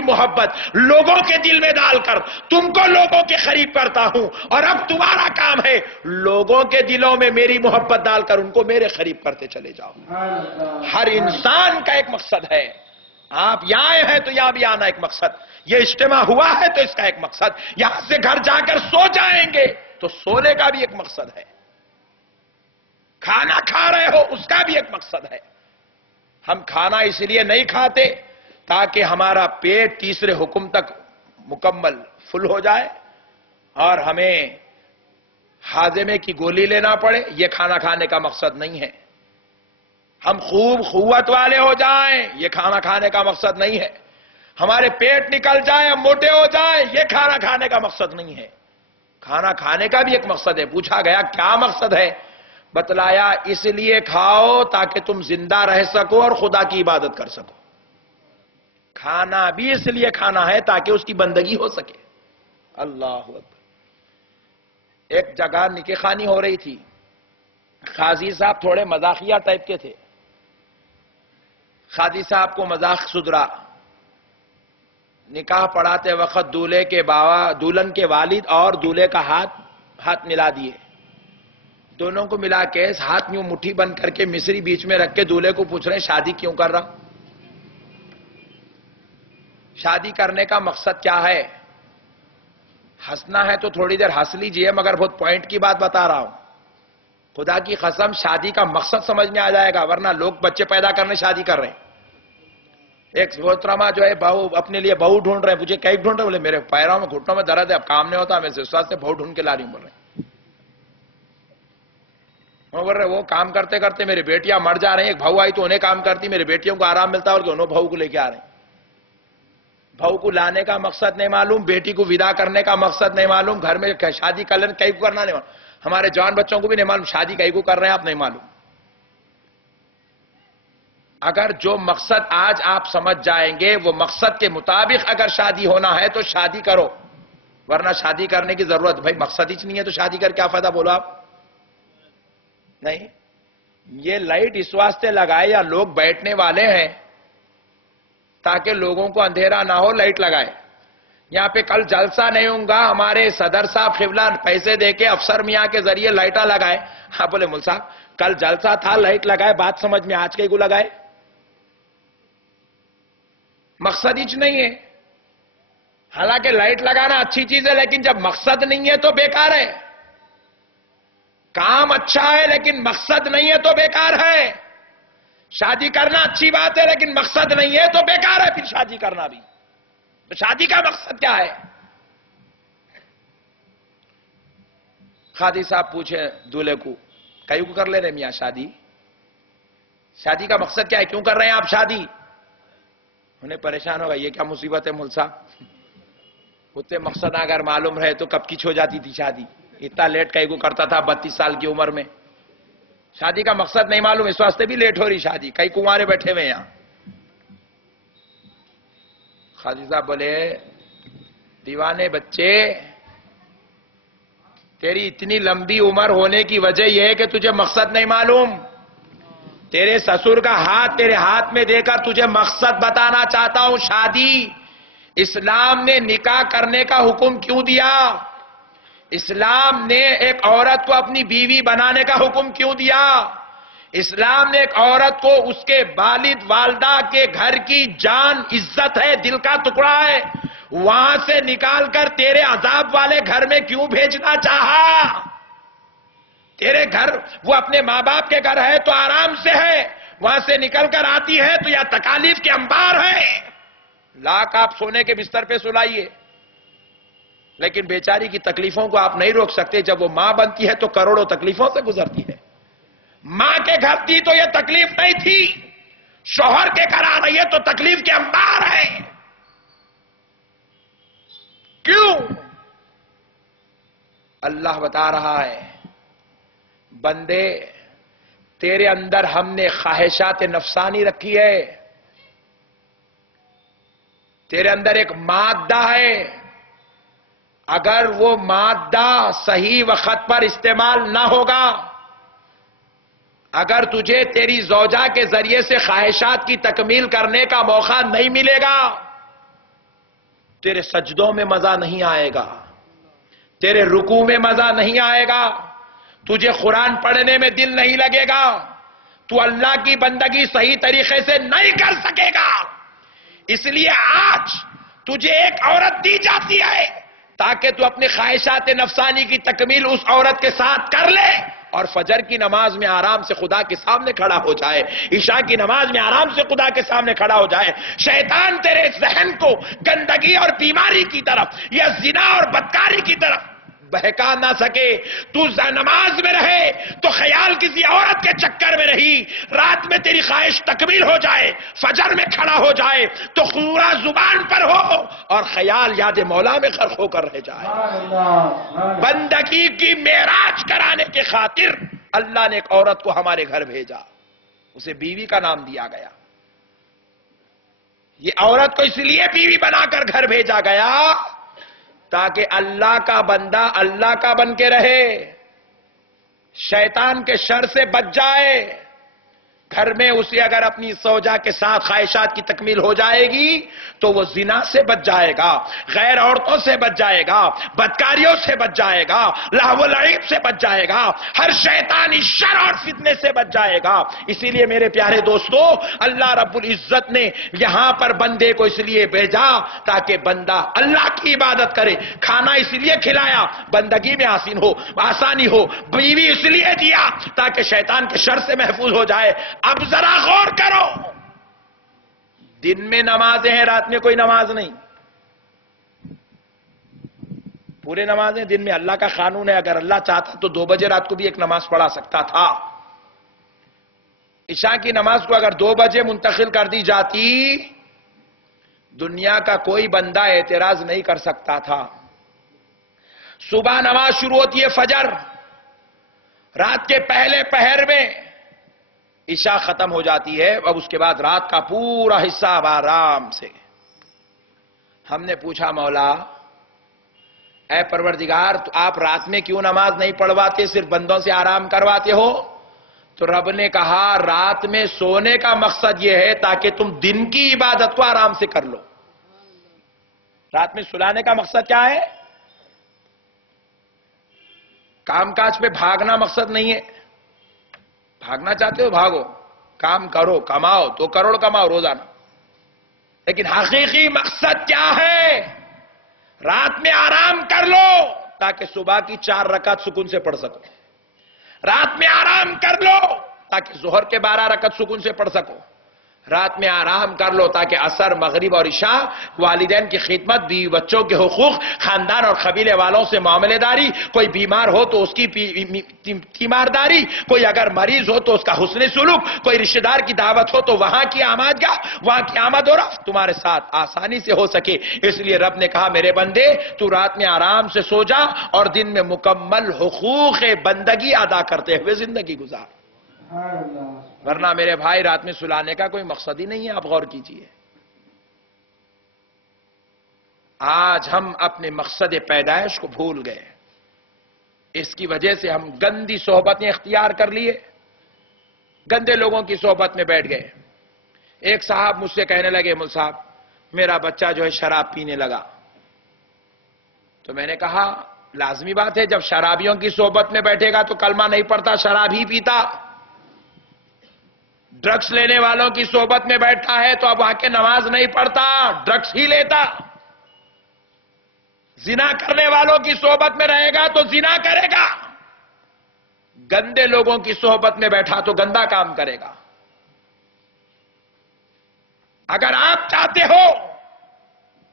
تمہاری محبت لوگوں کے دل میں ڈال کر تم کو لوگوں کے قریب کرتا ہوں، اور اب تمہارا کام ہے لوگوں کے دلوں میں میری محبت ڈال کر ان کو میرے قریب کرتے چلے جاؤ۔ ہر انسان کا ایک مقصد ہے، آپ یہاں آئے ہیں تو یہاں بھی آنا ایک مقصد، یہ اجتماع ہوا ہے تو اس کا ایک مقصد، یہاں سے گھر جا کر سو جائیں گے تو سونے کا بھی ایک مقصد ہے، کھانا کھا رہے ہو اس کا بھی ایک مقصد ہے۔ ہم کھانا اس لیے نہیں کھاتے تاکہ ہمارا پیٹ تیسرے حکم تک مکمل فل ہو جائے اور ہمیں ہاضمے کی گولی لینا پڑے، یہ کھانا کھانے کا مقصد نہیں ہے۔ ہم خوب قوت والے ہو جائیں، یہ کھانا کھانے کا مقصد نہیں ہے۔ ہمارے پیٹ نکل جائیں، ہم موٹے ہو جائیں، یہ کھانا کھانے کا مقصد نہیں ہے۔ کھانا کھانے کا بھی ایک مقصد ہے۔ پوچھا گیا کیا مقصد ہے؟ بتلایا اس لیے کھاؤ تاکہ تم زندہ رہ سکو اور خدا کی عبادت کر سکو۔ کھانا بھی اس لیے کھانا ہے تاکہ اس کی بندگی ہو سکے۔ اللہ اکبر۔ ایک جگہ نکاح خوانی ہو رہی تھی، قاضی صاحب تھوڑے مزاحیہ ٹائپ کے تھے۔ قاضی صاحب کو مذاق سدرا، نکاح پڑھاتے وقت دولہن کے والد اور دولہے کا ہاتھ ملا دیے، دونوں کو ملا کے ہاتھ یوں مٹھی بند کر کے مصری بیچ میں رکھ کے دولہے کو پوچھ رہے ہیں شادی کیوں کر رہا؟ شادی کرنے کا مقصد کیا ہے؟ ہنسنا ہے تو تھوڑی دیر ہنس لیجئے، مگر بہت پوائنٹ کی بات بتا رہا ہوں۔ خدا کی قسم شادی کا مقصد سمجھ میں آ جائے گا، ورنہ لوگ بچے پیدا کرنے شادی کر رہے ہیں۔ ایک محترمہ جو ہے بہو اپنے لیے بہو ڈھونڈ رہے ہیں، پوچھے کئی ڈھونڈ رہے؟ بولے میرے پیروں میں گھٹنوں میں درد ہے، اب کام نہیں ہوتا، میں سے سے بہو ڈھونڈ کے لا رہی ہوں۔ بول رہے ہیں بول رہے وہ کام کرتے کرتے میری بیٹیاں مر جا رہی ہیں، ایک بہو آئی تو انہیں کام کرتی، میری بیٹیوں کو آرام ملتا اور کہ انہوں بہو کو لے کے آ رہے ہیں۔ بہو کو لانے کا مقصد نہیں معلوم، بیٹی کو ودا کرنے کا مقصد نہیں معلوم، گھر میں شادی کر لیں کئی کو کرنا نہیں معلوم، ہمارے جوان بچوں کو بھی نہیں معلوم شادی کئی کو کر رہے ہیں آپ نہیں معلوم۔ اگر جو مقصد آج آپ سمجھ جائیں گے وہ مقصد کے مطابق اگر شادی ہونا ہے تو شادی کرو، ورنہ شادی کرنے کی ضرورت بھائی مقصد ہی نہیں ہے تو شادی کر کیا فائدہ؟ بولو آپ نہیں۔ یہ لائٹ اس واسطے لگائے یا لوگ بیٹھنے والے ہیں تاکہ لوگوں کو اندھیرا نہ ہو، لائٹ لگائے۔ یہاں پہ کل جلسہ نہیں ہوں گا، ہمارے صدر صاحب قبلہ پیسے دے کے افسر میاں کے ذریعے لائٹاں لگائے۔ ہاں بولے مول صاحب کل جلسہ تھا لائٹ لگائے، بات سمجھ میں آج کئی کو لگائے؟ مقصد ہی نہیں ہے۔ حالانکہ لائٹ لگانا اچھی چیز ہے لیکن جب مقصد نہیں ہے تو بیکار ہے۔ کام اچھا ہے لیکن مقصد نہیں ہے تو بیکار ہے۔ شادی کرنا اچھی بات ہے لیکن مقصد نہیں ہے تو بیکار ہے پھر شادی کرنا بھی۔ تو شادی کا مقصد کیا ہے؟ قاضی صاحب پوچھے دولہے کو کئی کو کر لے رہے میاں شادی؟ شادی کا مقصد کیا ہے؟ کیوں کر رہے ہیں آپ شادی؟ انہیں پریشان ہوگا یہ کیا مصیبت ہے مول صاحب، اتنے مقصد اگر معلوم رہے تو کب کچھ ہو جاتی تھی شادی، اتنا لیٹ کئی کو کرتا تھا 32 سال کی عمر میں۔ شادی کا مقصد نہیں معلوم اس واسطے بھی لیٹ ہو رہی شادی، کئی کنوارے بیٹھے ہوئے یہاں۔ قاضی صاحب بولے دیوانے بچے تیری اتنی لمبی عمر ہونے کی وجہ یہ ہے کہ تجھے مقصد نہیں معلوم۔ تیرے سسر کا ہاتھ تیرے ہاتھ میں دے کر تجھے مقصد بتانا چاہتا ہوں۔ شادی اسلام نے نکاح کرنے کا حکم کیوں دیا؟ اسلام نے ایک عورت کو اپنی بیوی بنانے کا حکم کیوں دیا؟ اسلام نے ایک عورت کو اس کے والد والدہ کے گھر کی جان عزت ہے، دل کا ٹکڑا ہے، وہاں سے نکال کر تیرے عذاب والے گھر میں کیوں بھیجنا چاہا؟ تیرے گھر وہ اپنے ماں باپ کے گھر ہے تو آرام سے ہے، وہاں سے نکل کر آتی ہے تو یا تکالیف کے انبار ہے۔ لاکھ آپ سونے کے بستر پہ سلائیے لیکن بیچاری کی تکلیفوں کو آپ نہیں روک سکتے، جب وہ ماں بنتی ہے تو کروڑوں تکلیفوں سے گزرتی ہے۔ ماں کے گھر تھی تو یہ تکلیف نہیں تھی، شوہر کے گھر آ رہی ہے تو تکلیف کے انبار ہے۔ کیوں؟ اللہ بتا رہا ہے بندے تیرے اندر ہم نے خواہشات نفسانی رکھی ہے، تیرے اندر ایک مادہ ہے، اگر وہ مادہ صحیح وقت پر استعمال نہ ہوگا، اگر تجھے تیری زوجہ کے ذریعے سے خواہشات کی تکمیل کرنے کا موقع نہیں ملے گا تیرے سجدوں میں مزہ نہیں آئے گا، تیرے رکوع میں مزہ نہیں آئے گا، تجھے قرآن پڑھنے میں دل نہیں لگے گا، تو اللہ کی بندگی صحیح طریقے سے نہیں کر سکے گا۔ اس لیے آج تجھے ایک عورت دی جاتی ہے تاکہ تو اپنی خواہشات نفسانی کی تکمیل اس عورت کے ساتھ کر لے اور فجر کی نماز میں آرام سے خدا کے سامنے کھڑا ہو جائے، عشاء کی نماز میں آرام سے خدا کے سامنے کھڑا ہو جائے۔ شیطان تیرے ذہن کو گندگی اور بیماری کی طرف یا زنا اور بدکاری کی طرف بہکا نہ سکے۔ تو نماز میں رہے تو خیال کسی عورت کے چکر میں رہی، رات میں تیری خواہش تکمیل ہو جائے، فجر میں کھڑا ہو جائے تو خورا زبان پر ہو اور خیال یاد مولا میں غرق ہو کر رہ جائے۔ بندگی کی معراج کرانے کے خاطر اللہ نے ایک عورت کو ہمارے گھر بھیجا، اسے بیوی کا نام دیا گیا۔ یہ عورت کو اس لیے بیوی بنا کر گھر بھیجا گیا تاکہ اللہ کا بندہ اللہ کا بن کے رہے، شیطان کے شر سے بچ جائے۔ گھر میں اسے اگر اپنی زوجہ کے ساتھ خواہشات کی تکمیل ہو جائے گی تو وہ زنا سے بچ جائے گا، غیر عورتوں سے بچ جائے گا، بدکاریوں سے بچ جائے گا، لہو و لعب سے بچ جائے گا، ہر شیطانی شر اور فتنے سے بچ جائے گا۔ اسی لیے میرے پیارے دوستو، اللہ رب العزت نے یہاں پر بندے کو اس لیے بھیجا تاکہ بندہ اللہ کی عبادت کرے۔ کھانا اس لیے کھلایا بندگی میں آسانی ہو، بیوی اس لیے دیا تاکہ شیطان کے شر سے محفوظ ہو جائے۔ اب ذرا غور کرو، دن میں نمازیں ہیں، رات میں کوئی نماز نہیں، پورے نمازیں دن میں۔ اللہ کا قانون ہے، اگر اللہ چاہتا تو 2 بجے رات کو بھی ایک نماز پڑھا سکتا تھا۔ عشاء کی نماز کو اگر 2 بجے منتقل کر دی جاتی، دنیا کا کوئی بندہ اعتراض نہیں کر سکتا تھا۔ صبح نماز شروع ہوتی ہے فجر، رات کے پہلے پہر میں عشاء ختم ہو جاتی ہے، اب اس کے بعد رات کا پورا حصہ اب آرام سے۔ ہم نے پوچھا مولا اے پروردگار، تو آپ رات میں کیوں نماز نہیں پڑھواتے، صرف بندوں سے آرام کرواتے ہو؟ تو رب نے کہا رات میں سونے کا مقصد یہ ہے تاکہ تم دن کی عبادت کو آرام سے کر لو۔ رات میں سلانے کا مقصد کیا ہے؟ کام کاج پہ بھاگنا مقصد نہیں ہے۔ بھاگنا چاہتے ہو بھاگو، کام کرو، کماؤ، 2 کروڑ کماؤ روزانہ، لیکن حقیقی مقصد کیا ہے؟ رات میں آرام کر لو تاکہ صبح کی 4 رکعت سکون سے پڑھ سکو، رات میں آرام کر لو تاکہ ظہر کے 12 رکعت سکون سے پڑھ سکو، رات میں آرام کر لو تاکہ عصر، مغرب اور عشاء، والدین کی خدمت، بیوی بچوں کے حقوق، خاندان اور قبیلے والوں سے معاملے داری، کوئی بیمار ہو تو اس کی تیمارداری، کوئی اگر مریض ہو تو اس کا حسن سلوک، کوئی رشتہ دار کی دعوت ہو تو وہاں کی آمدگاہ، وہاں کی آمد و رفت تمہارے ساتھ آسانی سے ہو سکے۔ اس لیے رب نے کہا میرے بندے تو رات میں آرام سے سو جا اور دن میں مکمل حقوق بندگی ادا کرتے ہوئے زندگی گزار، ورنہ میرے بھائی رات میں سلانے کا کوئی مقصد ہی نہیں ہے۔ آپ غور کیجئے، آج ہم اپنے مقصد پیدائش کو بھول گئے، اس کی وجہ سے ہم گندی صحبتیں اختیار کر لیے، گندے لوگوں کی صحبت میں بیٹھ گئے۔ ایک صاحب مجھ سے کہنے لگے مول صاحب میرا بچہ جو ہے شراب پینے لگا، تو میں نے کہا لازمی بات ہے، جب شرابیوں کی صحبت میں بیٹھے گا تو کلمہ نہیں پڑھتا، شراب ہی پیتا۔ ڈرگس لینے والوں کی صحبت میں بیٹھتا ہے تو اب آ کے نماز نہیں پڑھتا، ڈرگس ہی لیتا۔ زنا کرنے والوں کی صحبت میں رہے گا تو زنا کرے گا، گندے لوگوں کی صحبت میں بیٹھا تو گندا کام کرے گا۔ اگر آپ چاہتے ہو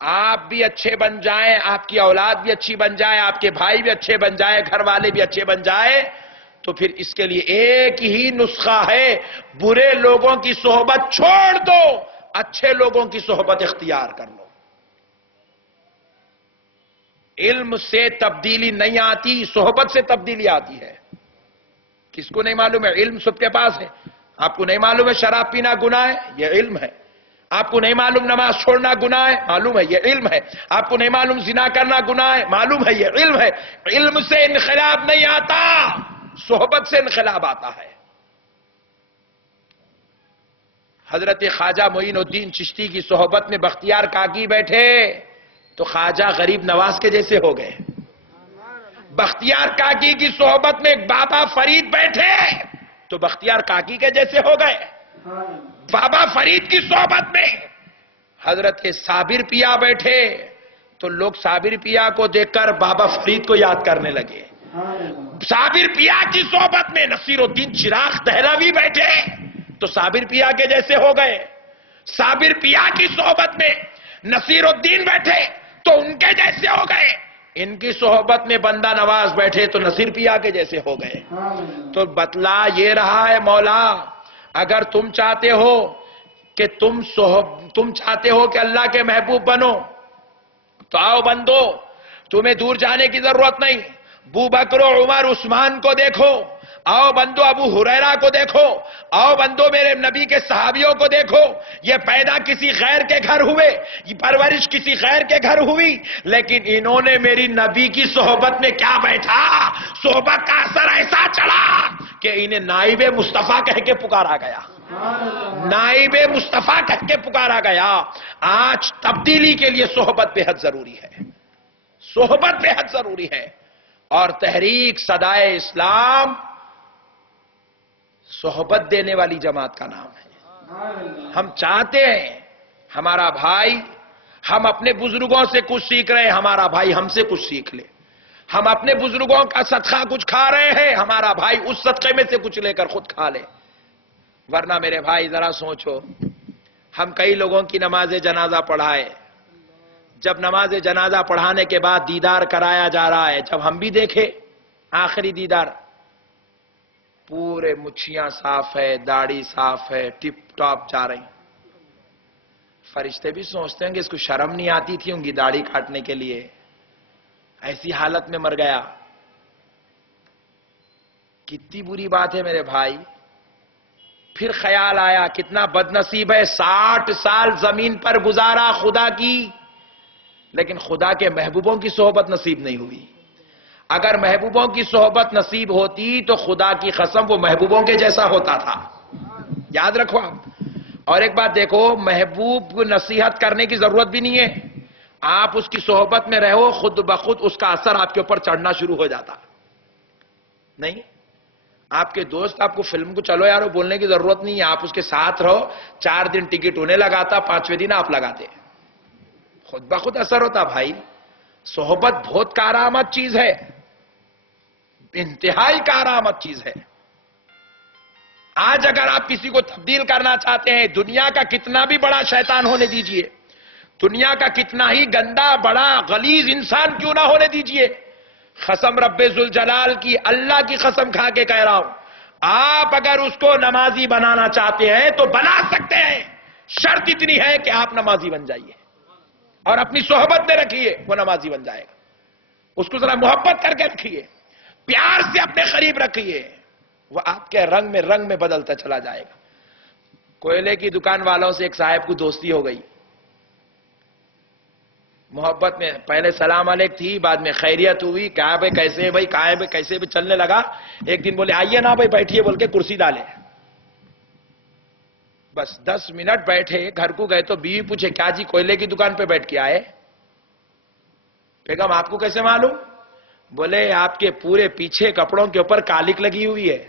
آپ بھی اچھے بن جائیں، آپ کی اولاد بھی اچھی بن جائے، آپ کے بھائی بھی اچھے بن جائے، گھر والے بھی اچھے بن جائے، تو پھر اس کے لیے ایک ہی نسخہ ہے، برے لوگوں کی صحبت چھوڑ دو، اچھے لوگوں کی صحبت اختیار کر لو۔ علم سے تبدیلی نہیں آتی، صحبت سے تبدیلی آتی ہے۔ کس کو نہیں معلوم ہے؟ علم سب کے پاس ہے۔ آپ کو نہیں معلوم ہے شراب پینا گناہ ہے؟ یہ علم ہے۔ آپ کو نہیں معلوم نماز چھوڑنا گناہ ہے؟ معلوم ہے، یہ علم ہے۔ آپ کو نہیں معلوم زنا کرنا گناہ ہے؟ معلوم ہے، یہ علم ہے۔ علم سے انقلاب نہیں آتا، صحبت سے انقلاب آتا ہے۔ حضرت خواجہ معین الدین چشتی کی صحبت میں بختیار کاکی بیٹھے، تو خواجہ غریب نواز کے جیسے ہو گئے. بختیار کاکی کی صحبت میں ایک بابا فرید بیٹھے تو بختیار کاکی کے جیسے ہو گئے. بابا فرید کی صحبت میں حضرت صابر پیا بیٹھے تو لوگ صابر پیا کو دیکھ کر بابا فرید کو یاد کرنے لگے. صابر پیا کی صحبت میں نصیر الدین چراغ دہلوی بیٹھے تو صابر پیا کے جیسے ہو گئے. صابر پیا کی صحبت میں نصیر الدین بیٹھے تو ان کے جیسے ہو گئے. ان کی صحبت میں بندہ نواز بیٹھے تو نصیر پیا کے جیسے ہو گئے. تو بتلا یہ رہا ہے مولا، اگر تم چاہتے ہو کہ تم چاہتے ہو کہ اللہ کے محبوب بنو تو آؤ بندو، تمہیں دور جانے کی ضرورت نہیں. ابو بکر و عمر عثمان کو دیکھو، آؤ بندو ابو ہریرہ کو دیکھو، آؤ بندو میرے نبی کے صحابیوں کو دیکھو. یہ پیدا کسی غیر کے گھر ہوئے، یہ پرورش کسی غیر کے گھر ہوئی، لیکن انہوں نے میری نبی کی صحبت میں کیا بیٹھا، صحبت کا اثر ایسا چڑھا کہ انہیں نائب مصطفیٰ کہہ کے پکارا گیا. نائب مصطفیٰ کہہ کے پکارا گیا. آج تبدیلی کے لیے صحبت بے حد ضروری ہے، صحبت بے حد ضروری ہے. اور تحریک صدائے اسلام صحبت دینے والی جماعت کا نام ہے. ہم چاہتے ہیں ہمارا بھائی، ہم اپنے بزرگوں سے کچھ سیکھ رہے ہیں، ہمارا بھائی ہم سے کچھ سیکھ لے. ہم اپنے بزرگوں کا صدقہ کچھ کھا رہے ہیں، ہمارا بھائی اس صدقے میں سے کچھ لے کر خود کھا لے. ورنہ میرے بھائی ذرا سوچو، ہم کئی لوگوں کی نماز جنازہ پڑھائے، جب نماز جنازہ پڑھانے کے بعد دیدار کرایا جا رہا ہے، جب ہم بھی دیکھے آخری دیدار، پورے مچھیاں صاف ہے، داڑھی صاف ہے، ٹپ ٹاپ جا رہی. فرشتے بھی سوچتے ہیں کہ اس کو شرم نہیں آتی تھی ان کی داڑھی کاٹنے کے لیے، ایسی حالت میں مر گیا. کتنی بری بات ہے میرے بھائی. پھر خیال آیا کتنا بد نصیب ہے، 60 سال زمین پر گزارا خدا کی، لیکن خدا کے محبوبوں کی صحبت نصیب نہیں ہوئی. اگر محبوبوں کی صحبت نصیب ہوتی تو خدا کی قسم وہ محبوبوں کے جیسا ہوتا تھا. یاد رکھو آپ. اور ایک بات دیکھو، محبوب کو نصیحت کرنے کی ضرورت بھی نہیں ہے، آپ اس کی صحبت میں رہو، خود بخود اس کا اثر آپ کے اوپر چڑھنا شروع ہو جاتا. نہیں، آپ کے دوست آپ کو فلم کو چلو یارو بولنے کی ضرورت نہیں ہے، آپ اس کے ساتھ رہو، 4 دن ٹکٹ انہیں لگاتا، 5ویں دن آپ لگاتے، خود بخود اثر ہوتا. بھائی صحبت بہت کارآمد چیز ہے، انتہائی کارآمد چیز ہے. آج اگر آپ کسی کو تبدیل کرنا چاہتے ہیں، دنیا کا کتنا بھی بڑا شیطان ہونے دیجئے، دنیا کا کتنا ہی گندا بڑا غلیظ انسان کیوں نہ ہونے دیجئے، قسم رب ذوالجلال کی، اللہ کی قسم کھا کے کہہ رہا ہوں، آپ اگر اس کو نمازی بنانا چاہتے ہیں تو بنا سکتے ہیں. شرط اتنی ہے کہ آپ نمازی بن جائیے اور اپنی صحبت میں رکھیے، وہ نمازی بن جائے گا. اس کو ذرا محبت کر کے رکھیے، پیار سے اپنے قریب رکھیے، وہ آپ کے رنگ میں بدلتا چلا جائے گا. کوئلے کی دکان والوں سے ایک صاحب کو دوستی ہو گئی، محبت میں پہلے سلام علیک تھی، بعد میں خیریت ہوئی، کہا بھائی کیسے ہیں بھائی، کہاں ہے بھائی، کیسے بھی چلنے لگا. ایک دن بولے آئیے نا بھائی بیٹھیے، بول کے کرسی ڈالے. بس 10 منٹ بیٹھے، گھر کو گئے تو بیوی پوچھے کیا جی کوئلے کی دکان پہ بیٹھ کے آئے؟ بیگم آپ کو کیسے معلوم؟ بولے آپ کے پورے پیچھے کپڑوں کے اوپر کالک لگی ہوئی ہے.